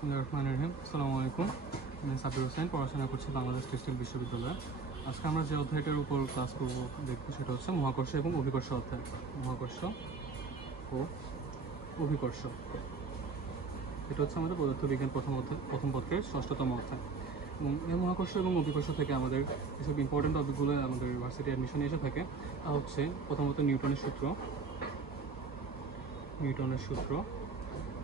বিসমিল্লাহির রহমানির রহিম। আসসালামু আলাইকুম। আমি সাবির হোসেন, পড়াশোনা করছি বাংলাদেশ টেক্সটাইল বিশ্ববিদ্যালয়ে। আজকে আমরা যে অধ্যায়টার উপর ক্লাস করব দেখব সেটা হচ্ছে মহাকর্ষ এবং অভিকর্ষ অধ্যায়। মহাকর্ষ ও অভিকর্ষ, এটা হচ্ছে আমাদের পদার্থবিজ্ঞান প্রথম পত্রের 6ম অধ্যায়। এবং এই মহাকর্ষ এবং অভিকর্ষ থেকে আমাদের যেসব ইম্পর্টেন্ট টপিকগুলো আমাদের ইউনিভার্সিটি অ্যাডমিশনে এসে থাকে তা হচ্ছে প্রথমত নিউটনের সূত্র,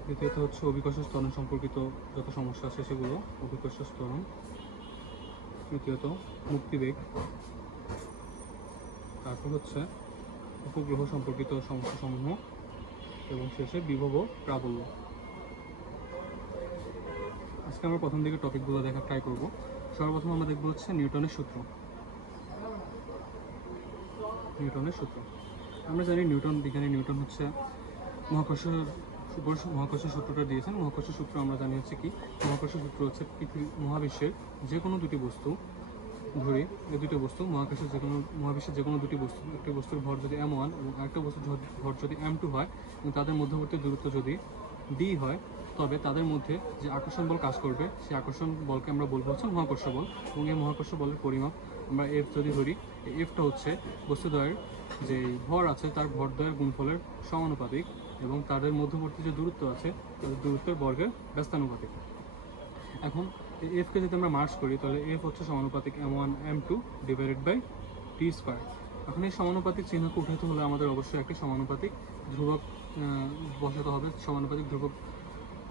দ্বিতীয়ত হচ্ছে অভিকর্ষ ত্বরণ সম্পর্কিত যত সমস্যা আছে সেগুলো, অভিকর্ষ ত্বরণ। তৃতীয়ত মুক্তিবেগ। তারপর হচ্ছে উপগ্রহ সম্পর্কিত সমস্যাসমূহ এবং শেষে বিভব ও প্রাবল্য। আজকে আমরা প্রথম দিকে টপিকগুলো দেখার ট্রাই করব। সর্বপ্রথম আমরা দেখব হচ্ছে নিউটনের সূত্র। আমরা জানি বিজ্ঞানী নিউটন হচ্ছে মহাকর্ষ সূত্রটা দিয়েছেন। মহাকর্ষ সূত্র আমরা জানি হচ্ছে কি, মহাকর্ষ সূত্র হচ্ছে মহাবিশ্বের যে কোনো দুটি বস্তু ধরি, এই দুটি বস্তু মহাবিশ্বের যে কোনো দুটি বস্তু, একটি বস্তুর ভর যদি m1 এবং আরেকটা বস্তুর ভর যদি m2 হয় এবং তাদের মধ্যবর্তী দূরত্ব যদি d হয়, তবে তাদের মধ্যে যে আকর্ষণ বল কাজ করবে সেই আকর্ষণ বলকে আমরা বলবো হচ্ছে মহাকর্ষ বল। এবং এই মহাকর্ষ বলের পরিমাপ আমরা f যদি ধরি, এই fটা হচ্ছে বস্তুদ্বয়ের যে ভর আছে তার ভরদ্বয়ের গুণফলের সমানুপাতিক এবং তাদের মধ্যবর্তী যে দূরত্ব আছে তাদের দূরত্বের বর্গের ব্যস্তানুপাতিক। এখন এই এফকে যদি আমরা মার্জ করি তাহলে এফ হচ্ছে সমানুপাতিক m1 m2 divided by t square. এখন এই সমানুপাতিক চিহ্নকে উঠাতে হলে আমাদের অবশ্যই একটি সমানুপাতিক ধ্রুবক বসাতে হবে। সমানুপাতিক ধ্রুবক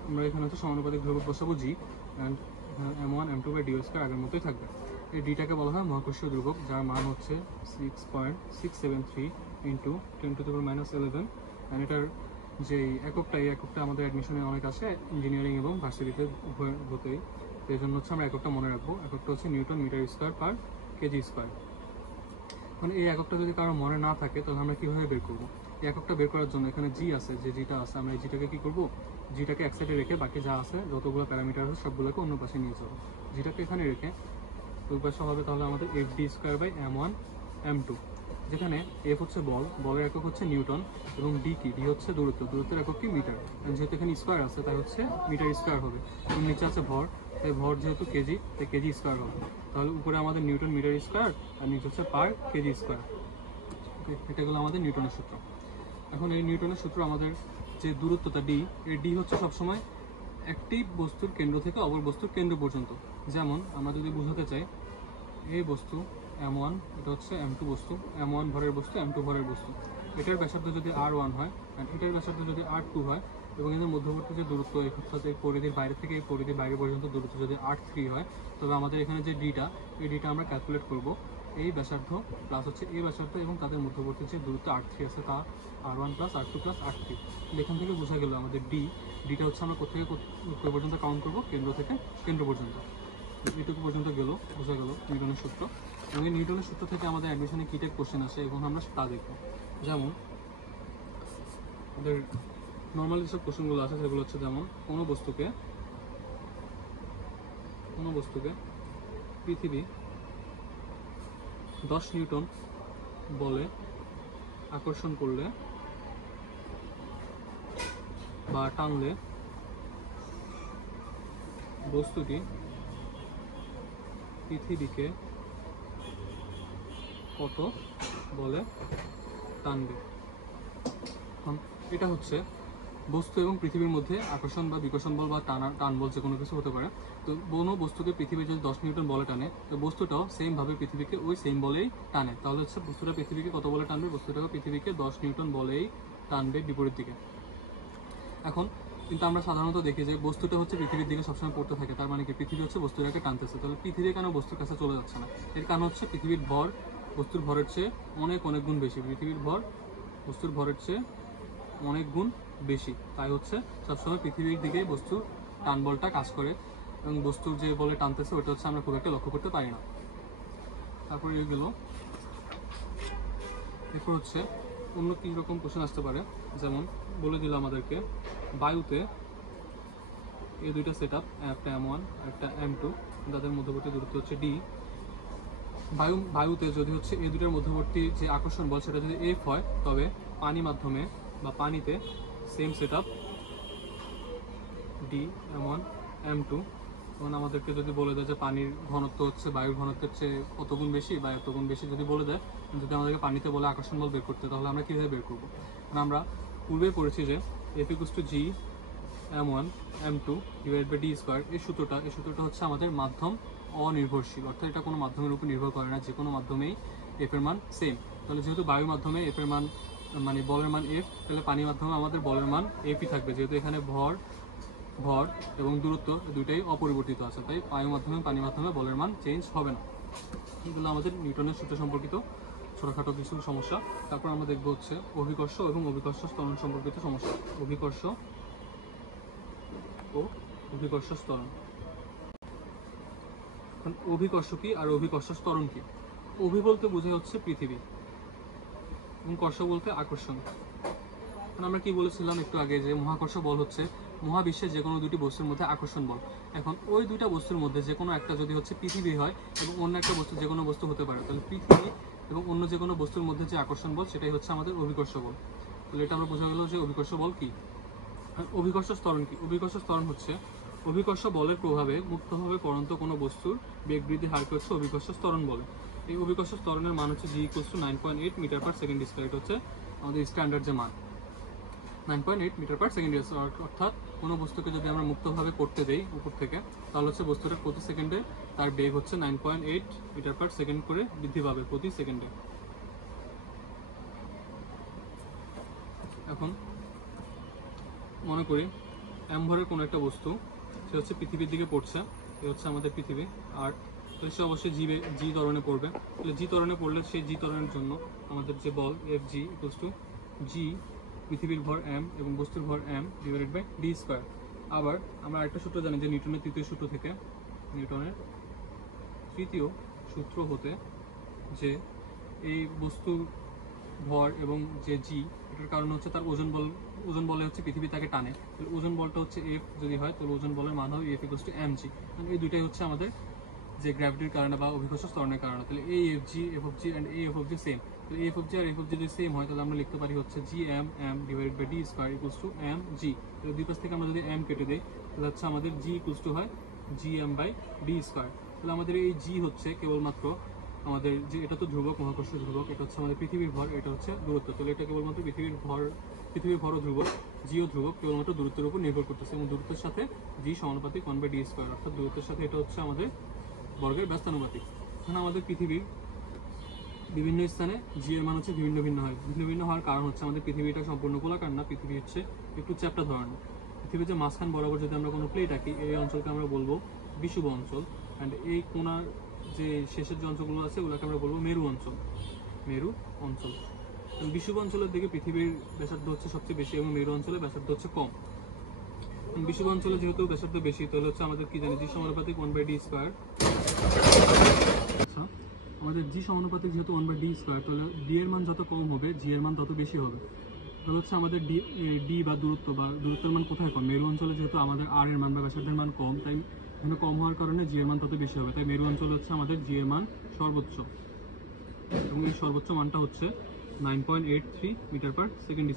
আমরা এখানে হচ্ছে সমানুপাতিক ধ্রুবক বসাবো g, and m1 m2 by d square আগের মতোই থাকবে। এই ডিটাকে বলা হয় মহাকর্ষীয় ধ্রুবক, যার মান হচ্ছে 6.673 ইন্টু 10⁻11, অ্যান্ড এটার যে এককটা, এই এককটা আমাদের অ্যাডমিশনে অনেক আসে ইঞ্জিনিয়ারিং এবং ভার্সিটিতে হতেই, এই জন্য হচ্ছে আমরা এককটা মনে রাখবো। এককটা হচ্ছে newton metre square per kg square. মানে এই এককটা যদি কারো মনে না থাকে তাহলে আমরা কীভাবে বের করবো? এই এককটা বের করার জন্য এখানে জি আছে, যে জিটা আছে, আমরা এই জিটাকে কী করবো, জিটাকে এক সাইডে রেখে বাকি যা আছে যতগুলো প্যারামিটার আছে সবগুলোকে অন্য পাশে নিয়ে যাবো। জিটাকে এখানে রেখে ওই পাশে হবে তাহলে আমাদের F D square by m1 m2, যেখানে এফ হচ্ছে বলের একক হচ্ছে নিউটন এবং ডি কি, ডি হচ্ছে দূরত্বের একক কি মিটার। যেহেতু এখানে স্কয়ার আছে তাই হচ্ছে মিটার স্কয়ার হবে। এবং নিচে আছে ভর, এই ভর যেহেতু কেজি তাই কেজি স্কয়ার হবে। তাহলে উপরে আমাদের নিউটন মিটার স্কয়ার আর নিচে হচ্ছে পার কেজি স্কয়ার। এটা হলো আমাদের নিউটনের সূত্র। এখন এই নিউটনের সূত্র আমাদের যে দূরত্বটা ডি, এই ডি হচ্ছে সবসময় একটি বস্তুর কেন্দ্র থেকে অপর বস্তুর কেন্দ্র পর্যন্ত। যেমন আমরা যদি বোঝাতে চাই, এই বস্তু m1, এটা হচ্ছে m2 বস্তু, m1 ভরের বস্তু, m2 ভরের বস্তু। এটার ব্যাসার্ধ যদি r1 হয় আর এটার ব্যাসার্ধ যদি r2 হয় এবং এদের মধ্যবর্তী যে দূরত্ব, অর্থাৎ এই পরিধির বাইরে থেকে এই পরিধির বাইরে পর্যন্ত দূরত্ব যদি r3 হয়, তবে আমাদের এখানে যে ডিটা, এই ডিটা আমরা ক্যালকুলেট করব এই ব্যাসার্ধ প্লাস হচ্ছে এই ব্যাসার্ধ এবং তাদের মধ্যবর্তী যে দূরত্ব r3 আছে তা r1 plus r2 plus r3। এখান থেকে বোঝা গেল আমাদের ডিটা হচ্ছে আমরা কোথেকে কোথা পর্যন্ত কাউন্ট করবো, কেন্দ্র থেকে কেন্দ্র পর্যন্ত। এইটুকু পর্যন্ত বোঝা গেল নিউটনের সূত্র। এবং এই নিউটনের সূত্র থেকে আমাদের অ্যাডমিশনে কী টাইপ কোশ্চেন আসে এবং আমরা তা দেখব। যেমন আমাদের নর্মাল যেসব কোশ্চেনগুলো আছে সেগুলো হচ্ছে, যেমন কোনো বস্তুকে পৃথিবী 10 নিউটন বলে আকর্ষণ করলে বা টানলে বস্তুটি পৃথিবীকে কত বলে টানবে। এটা হচ্ছে বস্তু এবং পৃথিবীর মধ্যে আকর্ষণ বা বিকর্ষণ বল বা টান বল যে কোনো কিছু হতে পারে। তো কোনো বস্তুকে পৃথিবী যদি 10 নিউটন বলে টানে, তো বস্তুটাও সেমভাবে পৃথিবীকে ওই সেম বলেই টানে। তাহলে হচ্ছে বস্তুটা পৃথিবীকে কত বলে টানবে, বস্তুটাকে পৃথিবীকে 10 নিউটন বলেই টানবে বিপরীত দিকে। এখন কিন্তু আমরা সাধারণত দেখি যে বস্তুটা হচ্ছে পৃথিবীর দিকে সবসময় পড়তে থাকে, তার মানে কি পৃথিবী হচ্ছে বস্তুটাকে টানতেছে। তাহলে পৃথিবী কেন বস্তুর কাছে চলে যাচ্ছে না? এর কারণ হচ্ছে পৃথিবীর ভর বস্তুর ভরের চেয়ে অনেক গুণ বেশি। পৃথিবীর ভর বস্তুর ভরের চেয়ে অনেক গুণ বেশি, তাই হচ্ছে সবসময় পৃথিবীর দিকে বস্তুর টান বলটা কাজ করে এবং বস্তুর যে বলে টানতেছে ওটা হচ্ছে আমরা খুব একটা লক্ষ্য করতে পারি না। তারপরে এগুলো এরপর হচ্ছে অন্য কী রকম কোশ্চেন আসতে পারে, যেমন বলে দিল আমাদেরকে বায়ুতে এই দুইটা সেট আপ, একটা m1 একটা m2, তাদের মধ্যবর্তী দূরত্ব হচ্ছে d। বায়ুতে যদি হচ্ছে এই দুটার মধ্যবর্তী যে আকর্ষণ বল সেটা যদি f হয়, তবে পানি মাধ্যমে বা পানিতে same set up d m1 m2, তখন আমাদেরকে যদি বলে দেয় যে পানির ঘনত্ব হচ্ছে বায়ুর ঘনত্বের চেয়ে কত গুণ বেশি বা এত গুণ বেশি যদি বলে দেয়, যদি আমাদেরকে পানিতে বলে আকর্ষণ বল বের করতে, তাহলে আমরা কীভাবে বের করবো? কারণ আমরা পূর্বে পড়েছি যে F = G m1 m2 divide by d square. এই সূত্রটা হচ্ছে আমাদের মাধ্যম অনির্ভরশীল, অর্থাৎ এটা কোনো মাধ্যমের উপর নির্ভর করে না, যে কোনো মাধ্যমেই এফ এর মান সেম। তাহলে যেহেতু বায়ুর মাধ্যমে এফ এর মান মানে বলের মান এফ, তাহলে পানির মাধ্যমে আমাদের বলের মান এফই থাকবে, যেহেতু এখানে ভর এবং দূরত্ব দুইটাই অপরিবর্তিত আছে, তাই বায়ুর মাধ্যমে পানির মাধ্যমে বলের মান চেঞ্জ হবে না। এগুলো আমাদের নিউটনের সূত্র সম্পর্কিত ছোটখাটো কিছু সমস্যা। তারপর আমরা দেখবো হচ্ছে অভিকর্ষ এবং অভিকর্ষ ত্বরণ সম্পর্কিত সমস্যা। অভিকর্ষ ও অভিকর্ষ ত্বরণ। অভিকর্ষ কি আর অভিকর্ষ ত্বরণ কি? অভি বলতে বোঝায় হচ্ছে পৃথিবী এবং কর্ষ বলতে আকর্ষণ। আমরা কি বলেছিলাম একটু আগে যে মহাকর্ষ বল হচ্ছে মহাবিশ্বের যে কোনো দুটি বস্তুর মধ্যে আকর্ষণ বল। এখন ওই দুইটা বস্তুর মধ্যে যে কোনো একটা যদি হচ্ছে পৃথিবী হয় এবং অন্য একটা বস্তু যে কোনো বস্তু হতে পারে, তাহলে পৃথিবী এবং অন্য যে কোনো বস্তুর মধ্যে যে আকর্ষণ বল সেটাই হচ্ছে আমাদের অভিকর্ষ বল। তাহলে এটা আমরা বোঝা গেল যে অভিকর্ষ বল কি। অভিকর্ষ ত্বরণ কি? অভিকর্ষ ত্বরণ হচ্ছে অভিকর্ষ বলের প্রভাবে মুক্তভাবে পড়ন্ত কোনো বস্তুর বেগ বৃদ্ধি হারকে হচ্ছে অভিকর্ষ ত্বরণ বলে। এই অভিকর্ষ ত্বরণের মান হচ্ছে G = 9.8 মিটার/সেকেন্ড²। এটা হচ্ছে আমাদের স্ট্যান্ডার্ড যে মান 9.8 মিটার/সেকেন্ড²। অর্থাৎ কোনো বস্তুকে যদি আমরা মুক্তভাবে করতে দেই উপর থেকে, তাহলে হচ্ছে বস্তুটা প্রতি সেকেন্ডে তার বেগ হচ্ছে 9.8 মিটার/সেকেন্ড করে বৃদ্ধি পাবে প্রতি সেকেন্ডে। এখন মনে করি m ভরের কোনো একটা বস্তু, সে হচ্ছে পৃথিবীর দিকে পড়ছে, এ হচ্ছে আমাদের পৃথিবী, আর সে অবশ্যই জি ত্বরণে পড়বে। তাহলে জি ত্বরণে পড়লে সেই জি ত্বরণের জন্য আমাদের যে বল Fg = G পৃথিবীর ভর m এবং বস্তুর ভর m divided by d square. আবার আমরা আরেকটা সূত্র জানি যে নিউটনের তৃতীয় সূত্র হতে যে এই বস্তুর ভর এবং যে জি, এটার কারণ হচ্ছে তার ওজন বলে হচ্ছে পৃথিবী তাকে টানে। ওজন বলটা হচ্ছে এফ যদি হয়, তাহলে ওজন বলের মান হবে F = mg। এই দুইটাই হচ্ছে আমাদের যে গ্র্যাভিটির কারণে বা অভিকর্ষ ত্বরণের কারণে। তাহলে এই Fg অ্যান্ড এই F সেম। তাহলে F আর F যদি সেম হয়, তাহলে আমরা লিখতে পারি হচ্ছে Gm m divided by d square = mg। তাহলে দুই পাশ থেকে আমরা যদি m কেটে দিই, তাহলে হচ্ছে আমাদের G হয় Gm/d স্কোয়ার। তাহলে আমাদের এই G হচ্ছে কেবলমাত্র আমাদের যে, এটা তো ধ্রুবক, মহাকর্ষ ধ্রুবক, এটা হচ্ছে আমাদের পৃথিবীর ভর, এটা হচ্ছে দূরত্ব। তাহলে এটা কেবলমাত্র পৃথিবীর ভরও ধ্রুবক, জিও ধ্রুবক, কেবলমাত্র দূরত্বের উপর নির্ভর করতেছে এবং দূরত্বের সাথে জি সমানুপাতিক 1/d স্কোয়ার, অর্থাৎ দূরত্বের সাথে এটা হচ্ছে আমাদের বর্গের ব্যস্তানুপাতিক। এখন আমাদের পৃথিবীর বিভিন্ন স্থানে জি এর মান হচ্ছে ভিন্ন ভিন্ন হয়। ভিন্ন ভিন্ন হওয়ার কারণ হচ্ছে আমাদের পৃথিবীটা সম্পূর্ণ গোলাকার না, পৃথিবী হচ্ছে একটু চ্যাপ্টা ধরনের। পৃথিবীর যে মাঝখান বরাবর যদি আমরা কোনো প্লেট আঁকি, এই অঞ্চলকে আমরা বলবো বিষুব অঞ্চল, অ্যান্ড এই কোণার যে শেষের যে অঞ্চলগুলো আছে ওগুলোকে আমরা বলবো মেরু অঞ্চল। বিষুব অঞ্চলের দিকে পৃথিবীর ব্যাসার্ধ হচ্ছে সবচেয়ে বেশি এবং মেরু অঞ্চলে ব্যাসার্ধ হচ্ছে কম। বিষুব অঞ্চলে যেহেতু ব্যাসার্ধ বেশি, তাহলে হচ্ছে আমাদের কি জানি জি সমানুপাতিক 1/d স্কোয়ার। আচ্ছা, আমাদের জি সমানুপাতিক যেহেতু 1/d স্কোয়ার, তাহলে ডি এর মান যত কম হবে জি এর মান তত বেশি হবে। তাহলে হচ্ছে আমাদের ডি বা দূরত্বের মান কোথায় কম? মেরু অঞ্চলে যেহেতু আমাদের আর এর মান বা ব্যাসার্ধের মান কম, তাই এখানে কম হওয়ার কারণে জি এর মান তত বেশি হবে। তাই মেরু অঞ্চলে হচ্ছে আমাদের জি এর মান সর্বোচ্চ এবং এই সর্বোচ্চ মানটা হচ্ছে 9.83 মিটার/সেকেন্ড²।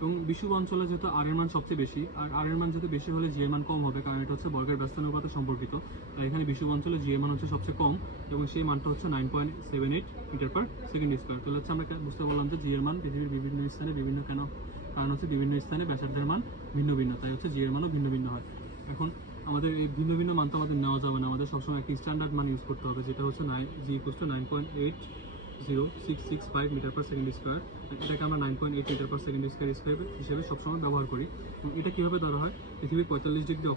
এবং বিষুব অঞ্চলে যেহেতু আর এর মান সবচেয়ে বেশি, আর আর এর মান যেহেতু বেশি হলে জি এর মান কম হবে, কারণ এটা হচ্ছে বর্গের ব্যস্তানুপাতে সম্পর্কিত। তাই এখানে বিষুব অঞ্চলে জি এর মান হচ্ছে সবচেয়ে কম এবং সেই মানটা হচ্ছে 9.78 মিটার/সেকেন্ড²। তাহলে হচ্ছে আমরা বুঝতে পারলাম যে জি এর মান পৃথিবীর বিভিন্ন স্থানে বিভিন্ন কেন, কারণ হচ্ছে বিভিন্ন স্থানে ব্যাসার্ধের মান ভিন্ন ভিন্ন, তাই হচ্ছে জি এর মানও ভিন্ন ভিন্ন হয়। এখন আমাদের এই ভিন্ন ভিন্ন মান তো আমাদের নেওয়া যাবে না, আমাদের সবসময় একটি স্ট্যান্ডার্ড মান ইউজ করতে হবে, যেটা হচ্ছে G = 9.8665 মিটার/সেকেন্ড²। এটাকে আমরা 9.8 মিটার/সেকেন্ড² হিসেবে সবসময় ব্যবহার করি। এবং এটা কীভাবে ধরা হয়? পৃথিবীর 45 ডিগ্রি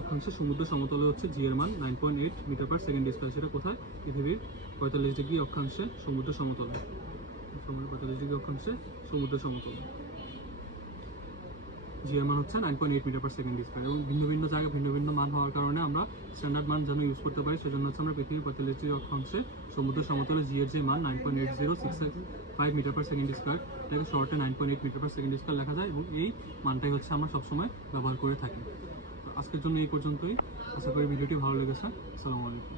অক্ষাংশে সমুদ্র সমতলে হচ্ছে জি এর মান 9.8 মিটার/সেকেন্ড²। সেটা কোথায়? পৃথিবীর 45 ডিগ্রি অক্ষাংশে সমুদ্র সমতলে। 45 ডিগ্রি অক্ষাংশে সমুদ্র সমতলে জি এর মান হচ্ছে 9.8 মিটার/সেকেন্ড²। এবং ভিন্ন ভিন্ন জায়গায় ভিন্ন ভিন্ন মান হওয়ার কারণে আমরা স্ট্যান্ডার্ড মান যেন ইউজ করতে পারি, সেজন্য হচ্ছে আমরা পৃথিবীর 45 ডিগ্রি অক্ষাংশে সমুদ্র সমতলে জি এর যে মান 9.8065 মিটার/সেকেন্ড², এটাকে শর্টে 9.8 মিটার/সেকেন্ড² লেখা যায় এবং এই মানটাই হচ্ছে আমরা সবসময় ব্যবহার করে থাকি। তো আজকের জন্য এই পর্যন্তই। আশা করি ভিডিওটি ভালো লেগেছে। আসসালামু আলাইকুম।